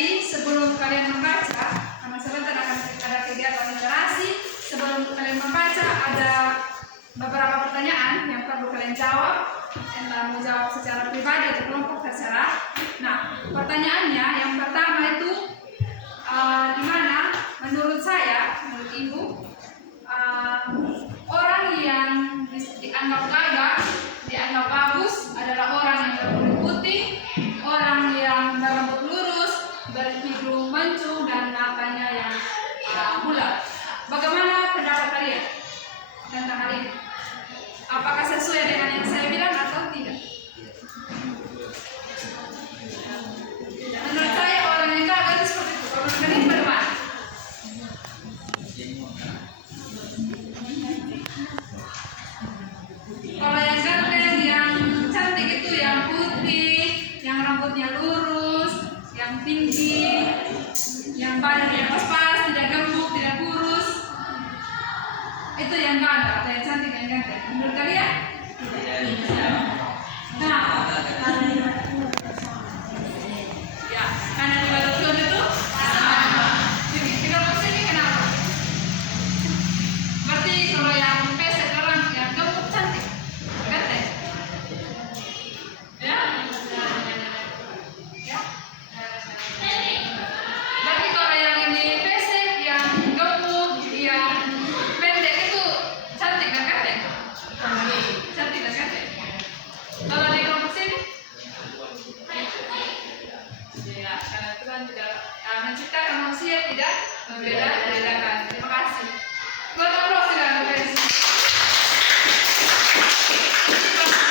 Jadi sebelum kalian membaca, karena sebentar akan ada kegiatan literasi. Sebelum kalian membaca ada beberapa pertanyaan yang perlu kalian jawab. Entah mau jawab secara pribadi atau kelompok terserah. Nah, pertanyaannya yang pertama itu di mana menurut saya, menurut ibu, orang yang dianggap gagah, dianggap bagus adalah orang yang berkulit putih, orang yang berambut lurus, berhidung mancung, dan matanya yang bulat. Bagaimana pendapat kalian tentang hal ini? Apakah sesuai dengan yang saya bilang atau tidak? Menurut saya orang yang gagah itu seperti itu. Kalau kalian bagaimana? Kalau yang ganteng, yang cantik itu yang putih, yang rambutnya lurus, yang tinggi, yang badannya pas-pas, tidak gemuk, tidak kurus. Itu yang gagah atau yang cantik, yang ganteng. Menurut kalian? Nah, ya, karena di Balokon itu kita maksudnya kenapa? Berarti kalau yang pesek orang yang gemuk cantik, ganteng, ya? Ya? Berarti kalau yang ini pesek, yang gemuk, yang pendek itu cantik dan ganteng? Cantik dan ganteng. Kalau di kelompok sini? Ya, karena Tuhan tidak menciptakan manusia tidak membeda-bedakan. Terima kasih. Buat Allah sudah beres.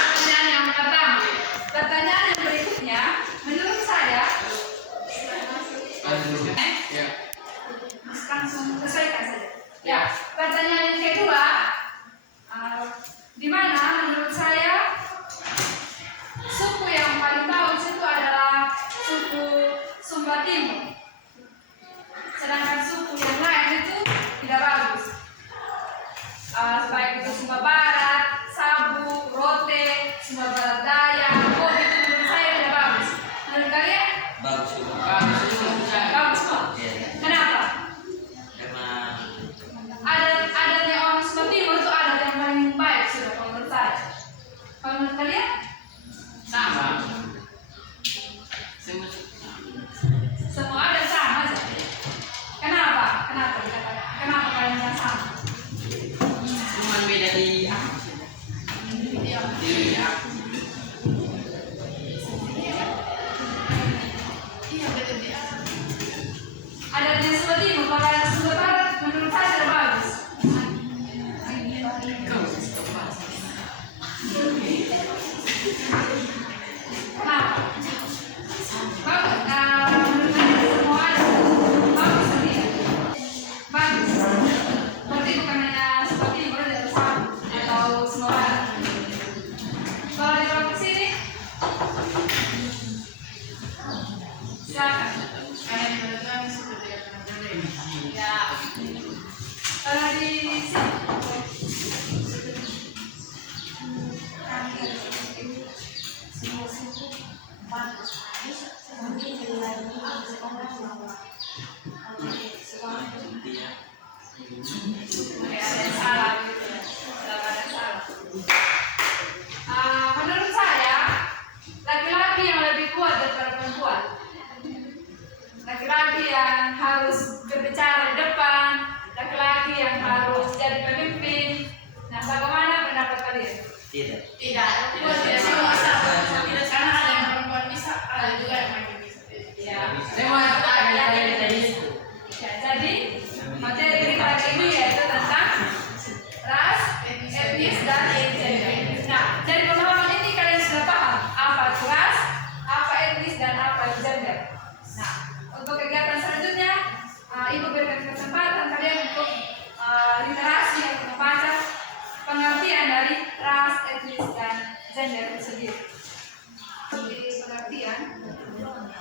Pertanyaan yang pertama. Pertanyaan yang berikutnya, menurut saya, langsung selesaikan saja. Ya, pertanyaan yang kedua, di mana menurut saya suku yang paling bagus itu adalah suku Sumba Timur, sedangkan suku yang lain itu tidak bagus. Baik itu Sumba Barat, Sabu, Rote, Sumba Barat Daya, Kobe, itu menurut saya tidak bagus. Menurut kalian? Bagus juga. Bagus kok. Kenapa? Karena Adatnya orang Sumba Timur itu adat yang paling baik sudah kalau menurut saya. Kalau menurut kalian? Sama. Semua adat sama saja. Kenapa? Kenapa kalian yang sama? cuma beda di Adatnya Sumba Timur, kalau adat Sumba Barat menurut saya tidak bagus. Kenapa? Bagus. Menurut saya semua adat bagus saja. Bagus. Berarti bukan hanya Sumba Timur dan Sabu atau Sumba Barat. Kalau di kelompok sini, silakan. Ya. Kalau di sini, ada yang salah gitu ya. Ada yang salah. Menurut saya, laki-laki yang lebih kuat daripada perempuan. Laki-laki yang harus berbicara di depan, laki-laki yang harus jadi pemimpin. Nah, bagaimana pendapat kalian? tidak. Tidak semua karena ada yang perempuan bisa, ada juga yang laki bisa. Ya. Semua itu ada di situ. Ya, jadi materi kita hari ini yaitu tentang ras, etnis, dan gender. Nah, dari pemahaman ini kalian sudah paham apa itu ras, apa etnis, dan apa itu gender. Nah, untuk kegiatan selanjutnya, Ibu berikan kesempatan kalian untuk literasi atau membaca pengertian dari ras, etnis, dan gender itu sendiri. Jadi pengertian,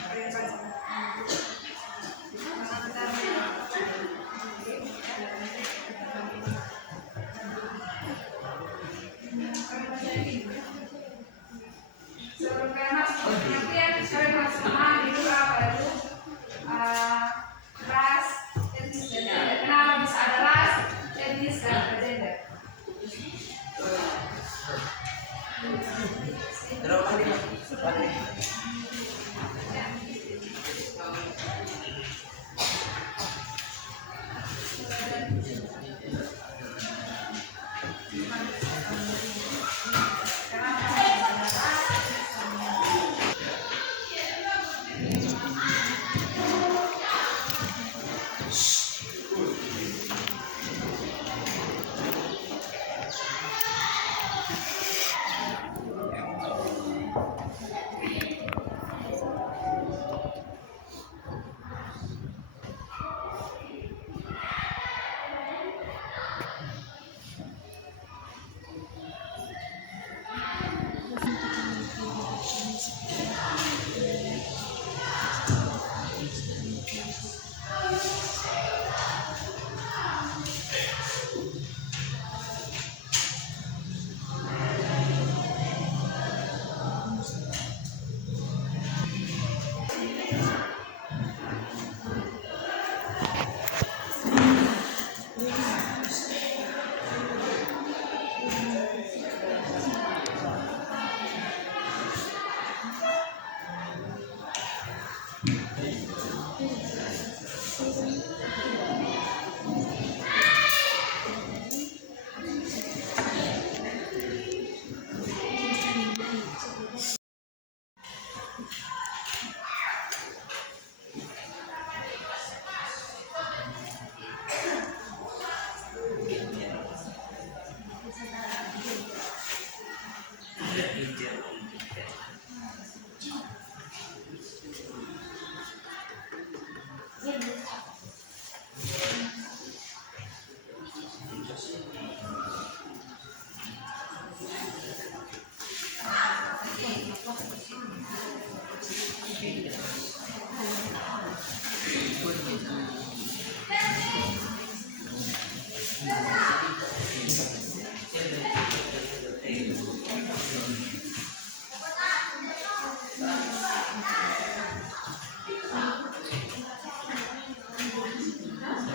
kalian baca.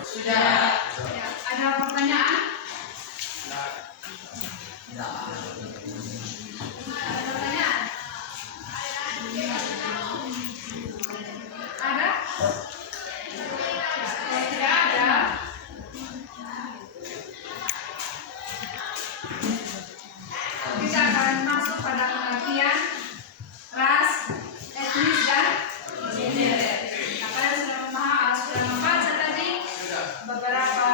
Sudah. Ya, ada pertanyaan? Ada pertanyaan? Ada? Kalau tidak ada, kita akan masuk pada pengertian ras, etnis, dan gender. Nah, kalian sudah membaca tadi beberapa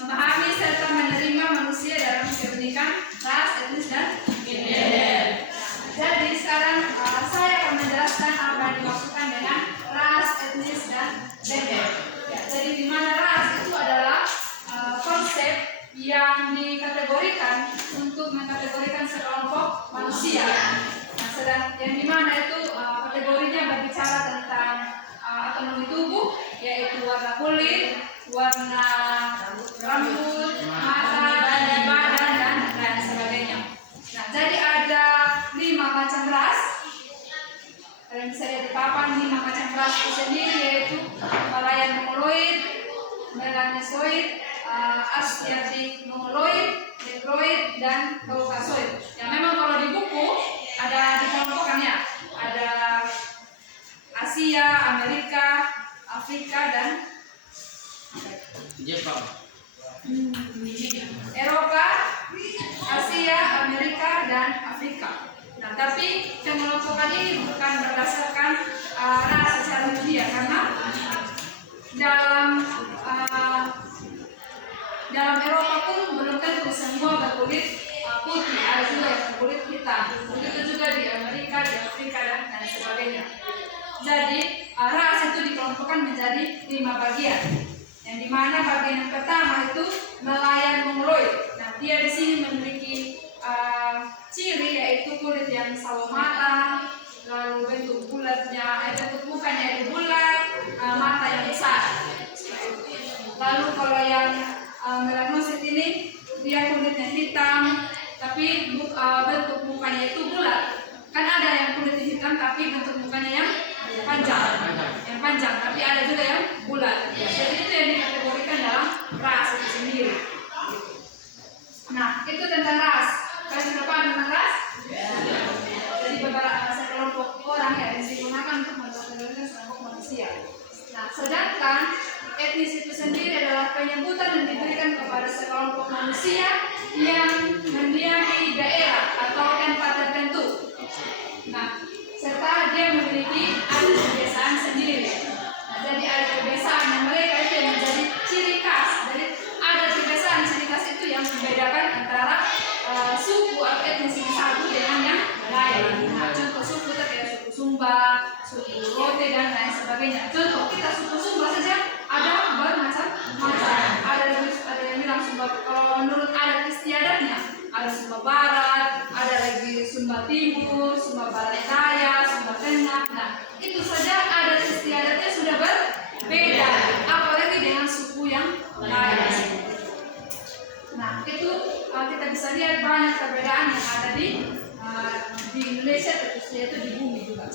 memahami serta menerima manusia dalam keunikan ras, etnis, dan gender. Jadi sekarang saya akan menjelaskan apa yang dimaksudkan dengan ras, etnis, dan gender. Ya, jadi di mana ras itu adalah konsep yang dikategorikan untuk mengkategorikan sekelompok manusia. Nah, sedang yang di mana itu kategorinya berbicara tentang autonomi tubuh, yaitu warna kulit, warna rambut, mata, badan, dan lain sebagainya. Nah, jadi ada 5 macam ras. Kalian bisa lihat di papan 5 macam ras itu sendiri, yaitu Malayan Mongoloid, Melanesoid, Asiatic Mongoloid, Negroid, dan Caucasoid. Ya, memang kalau di buku ada dikelompokkan ya, ada Asia, Amerika, Afrika, dan Jepang. Eropa, Asia, Amerika, dan Afrika. Nah, tapi pengelompokan ini bukan berdasarkan ras secara dunia, karena dalam Eropa pun belum tentu semua berkulit putih, ada juga yang berkulit hitam. Begitu juga di Amerika, di Afrika, dan lain sebagainya. Jadi ras itu dikelompokkan menjadi 5 bagian. Yang dimana bagian yang pertama itu Malayan Mongoloid. Nah, dia di sini memiliki ciri yaitu kulit yang sawo matang, lalu bentuk bentuk mukanya itu bulat, mata yang besar. Lalu kalau yang melanosit ini dia kulitnya hitam, tapi bentuk mukanya itu bulat. Kan ada yang kulitnya hitam tapi bentuk mukanya yang panjang, tapi ada juga yang bulat. Jadi itu yang dikategorikan dalam ras itu sendiri. Nah, itu tentang ras. Kalian sudah paham tentang ras? Jadi beberapa sekelompok orang yang digunakan untuk mengkategorikan sekelompok manusia. Nah, sedangkan etnis itu sendiri adalah penyebutan yang diberikan kepada sekelompok manusia yang mendiami daerah atau tempat tertentu. Nah, serta dia memiliki adat kebiasaan sendiri. Nah, jadi adat kebiasaan yang mereka itu yang menjadi ciri khas. Jadi adat kebiasaan ciri khas itu yang membedakan antara suku atau etnis yang satu dengan yang lain. Nah, contoh suku itu kayak suku Sumba, suku Rote, dan lain sebagainya. Contoh kita suku Sumba saja ada bermacam-macam. Ada yang bilang Sumba, kalau menurut adat istiadatnya ada Sumba Barat, ada lagi Sumba Timur, Sumba Barat Daya, Sumba Tengah. Nah, itu saja adat istiadatnya sudah berbeda, apalagi dengan suku yang lain. Nah, itu kita bisa lihat banyak perbedaan yang ada di Indonesia, yaitu di bumi juga.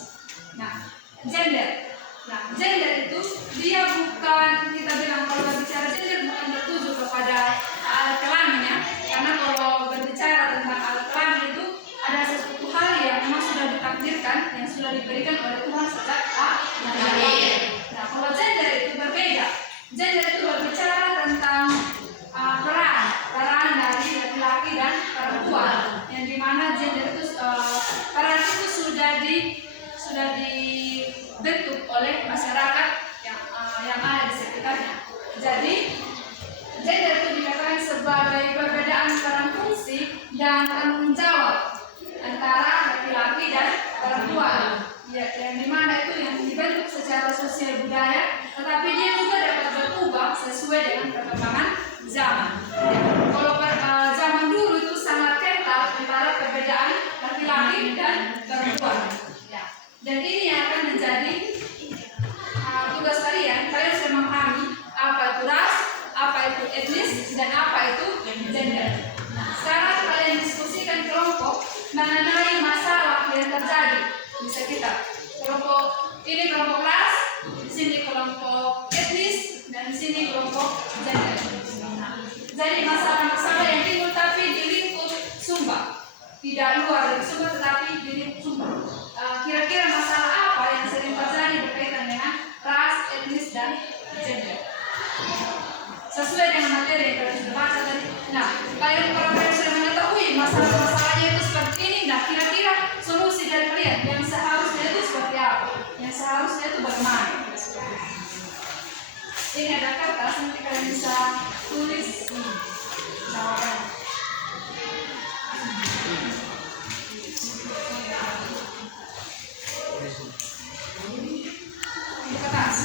Nah, gender. Nah, gender itu dia bukan, kita bilang kalau berbicara gender bukan tertuju kepada alat kelamin ya, karena kalau berbicara tentang alat kelamin itu ada sesuatu hal yang memang sudah ditakdirkan sudah diberikan oleh Tuhan sejak lahir. Nah, kalau gender itu berbeda. Gender itu berbicara tentang peran dari laki-laki dan perempuan, yang dimana gender itu peran itu sudah dibentuk oleh masyarakat yang ada di sekitarnya. Jadi gender itu dikatakan sebagai perbedaan peran fungsi dan tanggung jawab antara laki-laki dan perempuan, yang dimana itu yang dibentuk secara sosial budaya, tetapi dia juga dapat berubah sesuai dengan perkembangan zaman. Kalau zaman dulu itu sangat kental antara perbedaan laki-laki dan perempuan. Dan ini yang akan menjadi tugas kalian. Kalian sudah memahami apa itu ras, apa itu etnis, dan apa itu gender. Nah, sekarang kalian diskusikan kelompok mengenai masalah yang terjadi di sekitar. Kelompok ini kelompok ras, di sini kelompok etnis, dan di sini kelompok gender. Jadi masalah-masalah yang timbul tapi di lingkup Sumba, tidak luar dari Sumba tetapi di lingkup Sumba. Kira-kira masalah apa yang sering terjadi berkaitan dengan ras, etnis, dan gender? Sesuai dengan materi yang kalian sudah baca tadi. Nah, kalian sudah mengetahui masalah-masalahnya itu seperti ini. Nah, kira-kira solusi dari kalian yang seharusnya itu seperti apa? Yang seharusnya itu bagaimana? Ini ada kertas, nanti kalian bisa tulis jawaban. Ini kertas.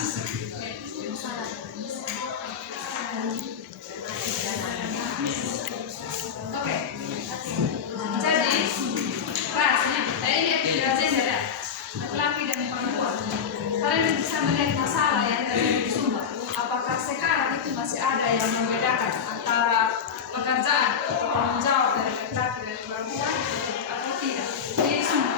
Oke. Jadi rasnya, ini adalah gender ya, laki-laki dan perempuan. Kalian bisa melihat masalah yang terjadi di Sumba. Apakah sekarang itu masih ada yang membedakan antara pekerjaan atau tanggung jawab dari laki-laki dan perempuan atau tidak? Di Sumba,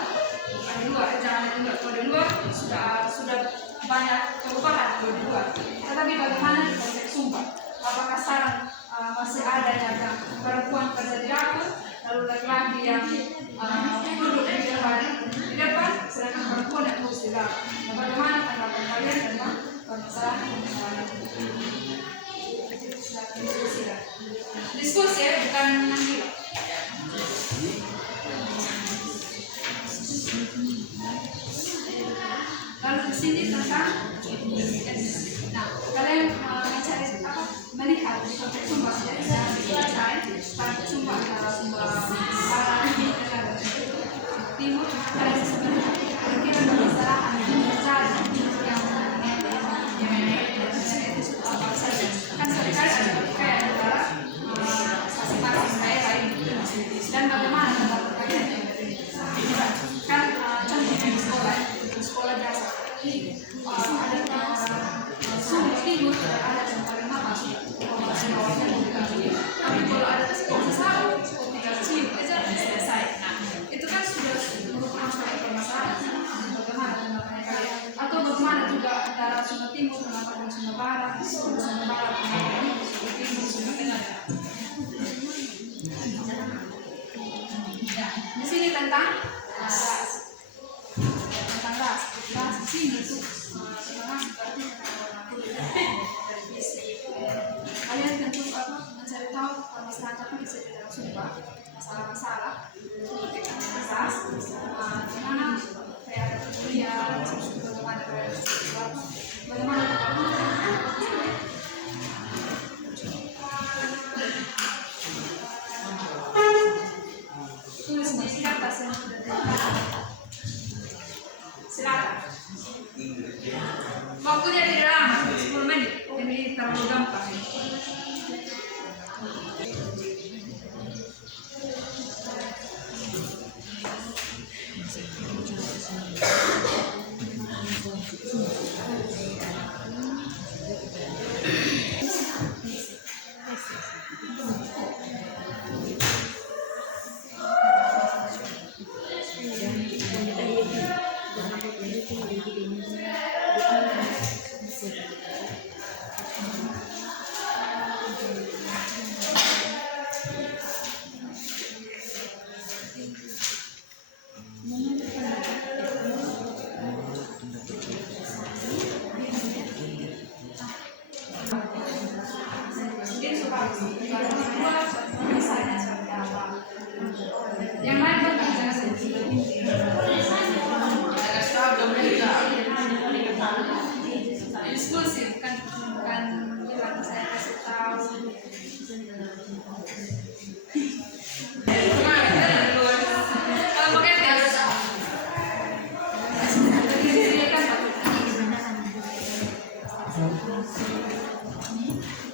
bukan di luar. Jangan di luar. Kalau di luar sudah banyak perubahan kalau di luar. Tetapi bagaimana di konteks Sumba? Apakah sekarang masih ada yang perempuan kerja di dapur, lalu laki-laki yang duduk di depan, sedangkan perempuan yang terus di dalam? Nah, bagaimana tanggapan kalian tentang permasalahan itu? Diskusi ya, bukan menggila. Lalu di sini tentang nah, kalian mencari apa? Melihat di konteks Sumba. Jadi saya selesai pada Sumba antara Sumba Barat dan Timur. Kalian bisa melihat kira-kira permasalahan yang terjadi yang itu apa saja. Kan seringkali ada pertikaian antara masing-masing daerah ini. Dan bagaimana pendapat kalian? Kan contohnya di sekolah biasa. Ada Sumba Timur, ada Cengkareng Mata. Tapi kalau ada sesuatu, tinggal cium aja selesai. Nah, itu kan sudah merupakan suatu permasalahan. Bagaimana tanggapannya kalian? Atau bagaimana juga antara Sumba Timur dengan Sumba Barat, Sumba Barat dengan Sumba Timur, Sumba Tengah. Di sini tentang ras. Tentang ras. Ras di sini itu sebenarnya berarti tentang warna kulit dari fisik. Kalian tentu mencari tahu masyarakat di sekitar Sumba, masalah-masalah berkaitan dengan ras, gimana kayak ada kuliah, bagaimana bagaimana tulis di kertas yang sudah terlihat. Silakan. Waktunya tidak lama, 10 menit. Ini terlalu gampang. Thank you. Kalau pakai tes.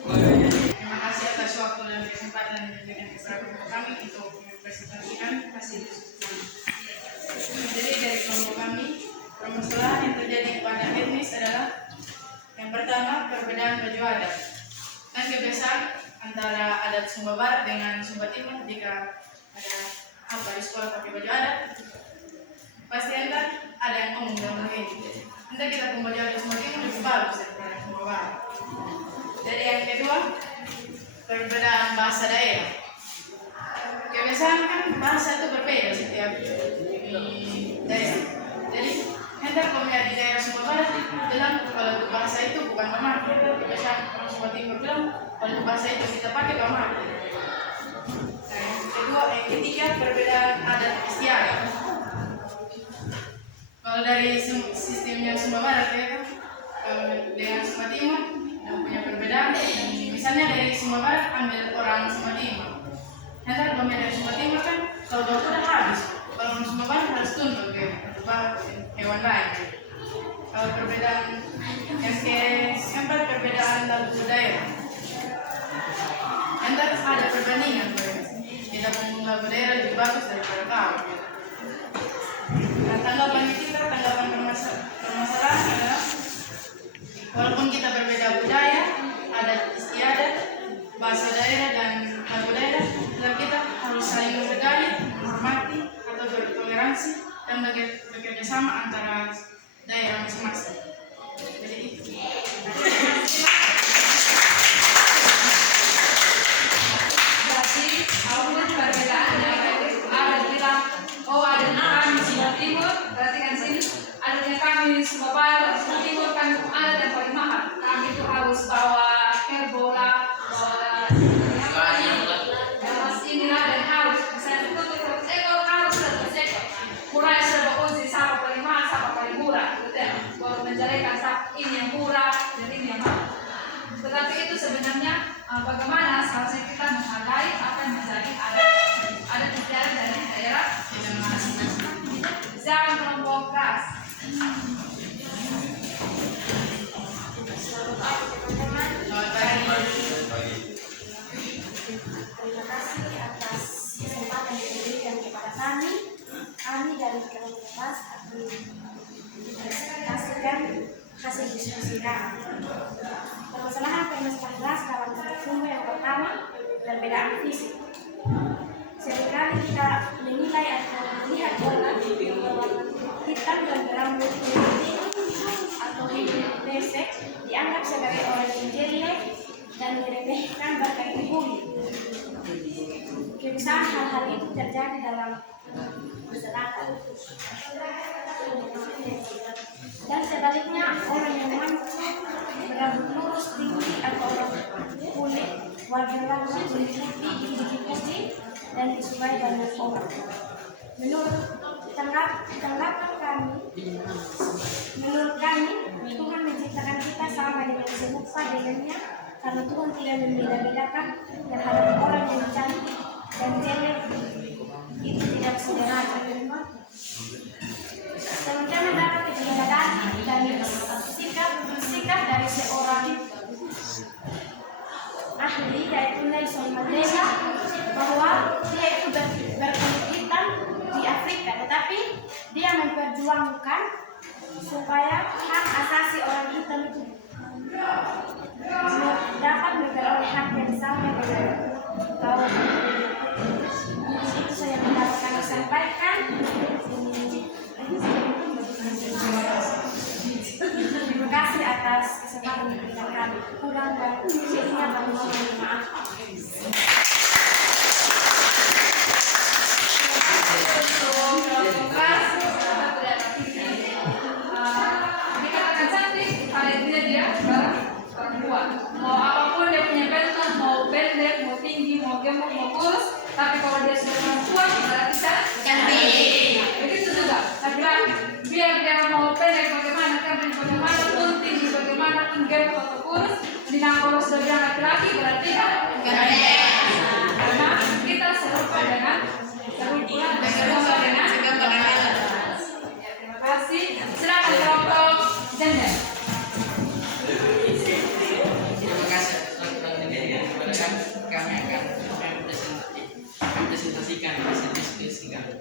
Terima kasih atas waktu dan kesempatan yang diberikan kepada kami untuk mempresentasikan hasil diskusi. Jadi dari kelompok kami, permasalahan yang terjadi pada etnis adalah yang pertama perbedaan baju adat. Kan kebiasaan antara adat Sumba Barat dengan Sumba Timur jika ada apa di sekolah pakai baju adat, pasti ada yang ngomong dalam ini. Entah kita pakai baju adat Sumba Timur lebih bagus daripada Sumba Barat. Jadi yang kedua, perbedaan bahasa daerah. Kebiasaan kan bahasa itu berbeda setiap daerah. Jadi hendak kalau di daerah Sumba Barat bilang kalau untuk bahasa itu bukan memakai. Kebiasaan orang Sumba Timur bilang kalau untuk bahasa itu kita pakai memakai. Nah, yang kedua, yang ketiga perbedaan adat istiadat. Kalau dari sistemnya Sumba Barat ya kan, dengan Sumba Timur yang punya perbedaan. Misalnya dari Sumba Barat ambil orang Sumba Timur. Nanti kalau dari Sumba Timur kan kalau dua udah habis. Kalau orang Sumba Barat harus tunduk ke hewan lain. Kalau perbedaan yang keempat perbedaan lagu daerah. Nanti ada perbandingan. Kita pun lagu daerah lebih bagus daripada kau. Nah, tanggapan permasalahan adalah walaupun kita berbeda budaya, adat istiadat, bahasa daerah dan lagu daerah, tetap kita harus saling menghargai, menghormati atau bertoleransi dan bekerja sama antara daerah masing-masing. Jadi itu. Berarti apapun perbedaannya, ada bilang oh ada kami Sumba Timur, berarti kan sini adanya kami Sumba Barat, Sumba Timur kan ada yang paling mahal. Kami itu harus bawa kerbola, bawa inilah dan harus misalnya itu 100 ekor harus 100 ekor. Murah serba uji sama paling mahal sama paling murah, gitu ya. Baru menjadikan ini yang murah dan ini yang mahal. Tetapi itu sebenarnya bagaimana seharusnya kita menghargai apa yang menjadi adat istiadat dari daerah masing-masing. Jangan kelompok keras. Terima kasih atas kesempatan yang diberikan kepada kami. Kami dari kelompok kelas akan mempresentasikan hasil diskusi kami. Permasalahan kelas dalam bentuk sumber yang pertama, perbedaan fisik. Seringkali kita menilai atau melihat orang yang berwarna hitam dan berambut putih atau hidung pesek dianggap sebagai orang yang jelek dan meremehkan bahkan dibully. Kebiasaan hal-hal itu terjadi dalam masyarakat. Dan sebaliknya orang yang mancung, berambut lurus tinggi atau orang kulit warna langsung putih, gigi putih dan disukai banyak orang. Menurut kami, Tuhan menciptakan kita sama dengan serupa dengannya karena Tuhan tidak membeda-bedakan terhadap orang yang cantik dan jelek. Itu tidak sederhana. Sementara dapat keberadaan dari sikap dari seorang ahli yaitu Nelson Mandela bahwa dia itu berkulit hitam di Afrika, tetapi dia memperjuangkan supaya hak asasi orang hitam itu dapat memperoleh hak yang sama dengan kaum putih. Itu saya dapat kami sampaikan. Terima kasih atas kesempatan yang diberikan kami. Kurang dan lebihnya kami mohon maaf. Dikatakan cantik, kalian dia perempuan. Mau apapun dia punya bentuk, mau pendek, mau tinggi, mau gemuk, mau kurus, tapi kalau dia sudah perempuan berarti cantik. Begitu juga. Tapi biar dia mau pendek bagaimana, bagaimana pun tinggi, bagaimana pun gemuk atau kurus, Dengan kalau sudah bilang laki-laki berarti kan? Karena kita serupa dengan Ya, terima kasih. Silakan kelompok gender. Terima kasih atas pendengaran kepada kami akan presentasikan hasil diskusi kami.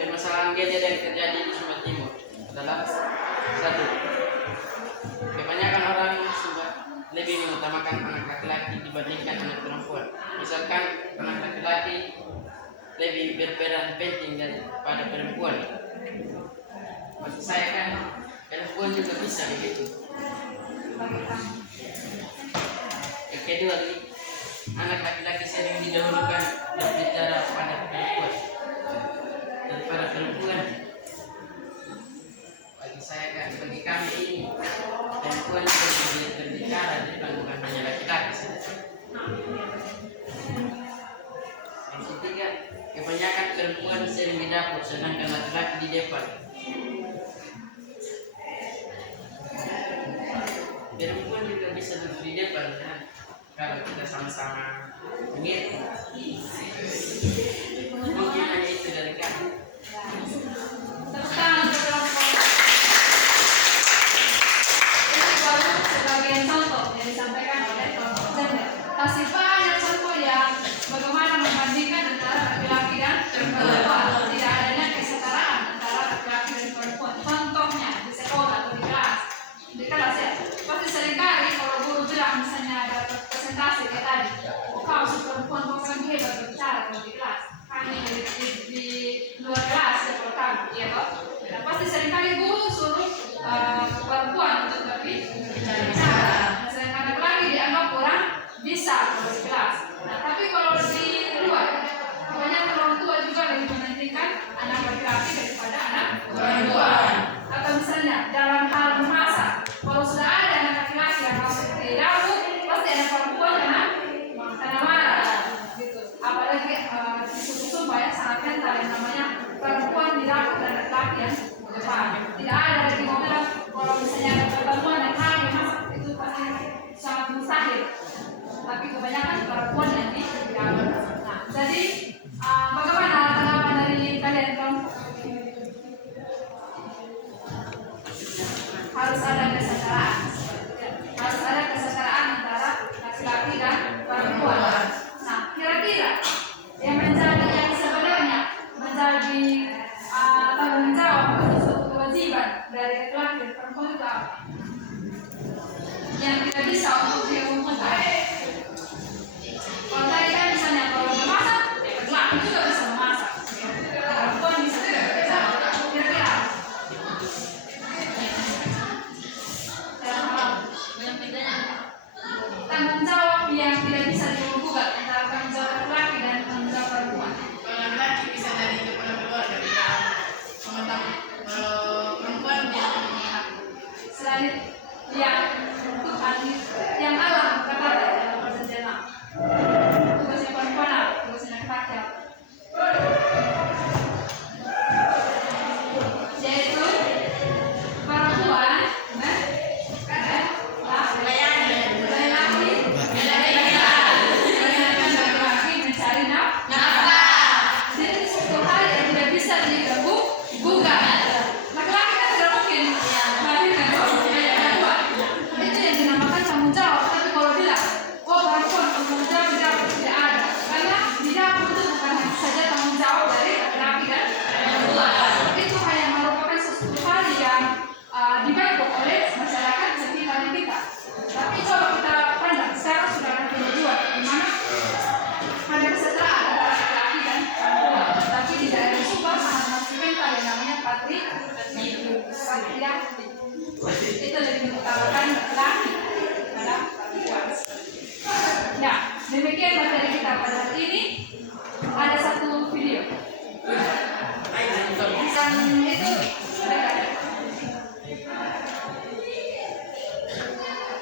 Permasalahan gender yang terjadi di Sumatera Timur adalah satu, kebanyakan orang sudah lebih mengutamakan anak laki-laki dibandingkan anak perempuan. Misalkan anak laki-laki lebih berperan penting daripada perempuan. Maksud saya kan perempuan juga bisa begitu. Yang kedua, anak laki-laki sering didahulukan berbicara pada perempuan daripada perempuan. Bagi saya kan, bagi kami ini perempuan juga bisa berbicara bukan hanya laki-laki saja. Yang ketiga, kebanyakan perempuan sering di dapur sedangkan laki-laki di depan. Perempuan juga bisa duduk di depan kan? Kalau kita sama-sama mengirim. Mungkin hanya itu dari kami. Tepuk tangan untuk kelompok. Ini baru sebagian contoh yang disampaikan oleh kelompok gender. Kasih banyak contoh yang bagaimana membandingkan antara laki-laki dan perempuan. Tidak adanya kesetaraan antara laki-laki dan perempuan. Contohnya di sekolah atau di kelas. Di kelas ya. Pasti seringkali kalau guru bilang misalnya ada presentasi kayak tadi, kau si perempuan kau kan hebat berbicara kalau di kelas. Kami di luar kelas ya kalau kami, ya toh. Dan pasti seringkali guru suruh perempuan untuk berbicara. Sedangkan laki-laki dianggap kurang bisa kalau di kelas. Nah, tapi kalau di luar, kebanyakan orang tua juga lebih mementingkan anak laki-laki daripada anak perempuan. Atau misalnya dalam hal memasak, kalau sudah ada anak laki-laki yang masuk di dapur, pasti ada perempuan karena marah, gitu. Apalagi di suku-suku yang sangat kental yang namanya perempuan di dapur dan laki-laki yang di depan. Tidak ada lagi mau bilang kalau misalnya ada perempuan yang laki masak itu pasti sangat mustahil. Tapi kebanyakan perempuan yang di dapur. Nah, jadi bagaimana tanggapan dari kalian kelompok? Harus ada kesetaraan. Harus ada kesetaraan antara laki-laki dan perempuan. Nah, kira-kira yang menjadi yang sebenarnya menjadi tanggung jawab atau suatu kewajiban dari laki-laki dan perempuan itu apa? Yang kita bisa untuk diumumkan. Kalau tadi kan misalnya kalau memasak, laki juga bisa memasak. Perempuan bisa juga. Kira-kira tanggung jawab yang tidak bisa digugat antara tanggung jawab laki-laki dan tanggung jawab perempuan. Kalau laki-laki bisa dari kepala keluarga, kalau perempuan dia memihak. Selain yang Tuhan yang Allah katakan dalam perjanjian lama, tugasnya perempuan apa? Tugasnya laki-laki apa? Yaitu perempuan mencari nafkah. Jadi suatu hal yang tidak bisa diganggu-gugat. Laki-laki kan tidak mungkin melahirkan itu yang dinamakan tanggung jawab. Tapi kalau bilang, oh perempuan tanggung jawab di dapur, tidak ada. Karena di dapur itu bukan hanya saja tanggung jawab dari laki-laki dan perempuan. Itu hanya merupakan sesuatu hal yang dibentuk oleh masyarakat sekitar kita. Tapi coba kita pandang, sekarang sudah ada kemajuan di mana ada kesetaraan antara laki-laki dan perempuan. Tapi di daerah Subang sangat masih kental yang namanya patriarki. Itu lebih mengutamakan laki pada perempuan. Ya, demikian materi kita pada hari ini. Ada satu video. Dan itu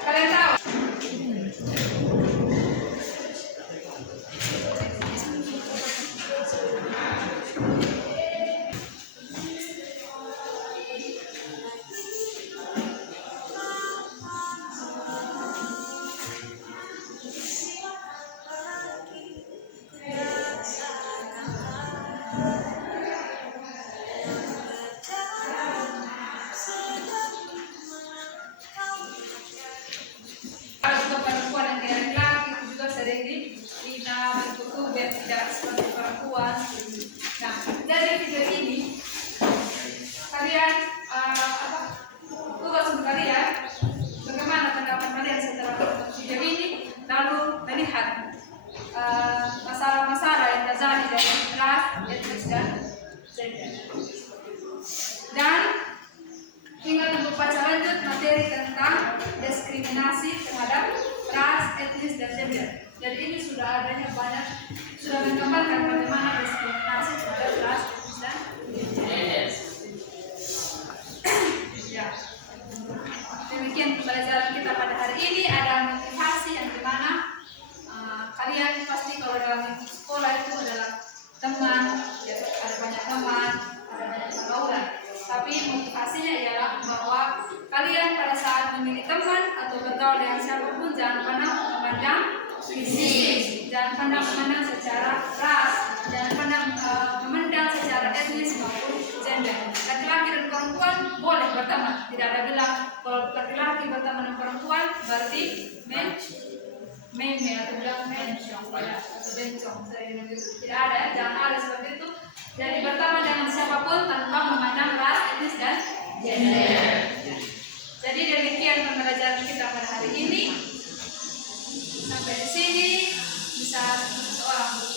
kalian tahu. diskriminasi terhadap ras, etnis, dan gender. Jadi ini sudah adanya banyak, sudah menggambarkan bagaimana diskriminasi terhadap ras, etnis, dan gender. Ya. Demikian pembelajaran kita pada hari ini. Ada motivasi yang dimana kalian pasti kalau dalam sekolah itu adalah teman, ya, ada banyak teman, ada banyak pergaulan. Tapi motivasinya ialah bahwa kalian pada saat memilih teman atau bergaul dengan siapapun jangan pernah memandang fisik, jangan pernah memandang secara ras, jangan pernah memandang secara etnis maupun gender. Laki-laki dan perempuan boleh berteman, tidak ada bilang kalau laki-laki berteman dengan perempuan berarti meme atau bilang mencong atau bencong, tidak ada, jangan ada seperti itu. Jadi berteman dengan siapapun tanpa memandang ras, etnis, dan gender. Jadi demikian pembelajaran kita pada hari ini. Sampai di sini bisa seorang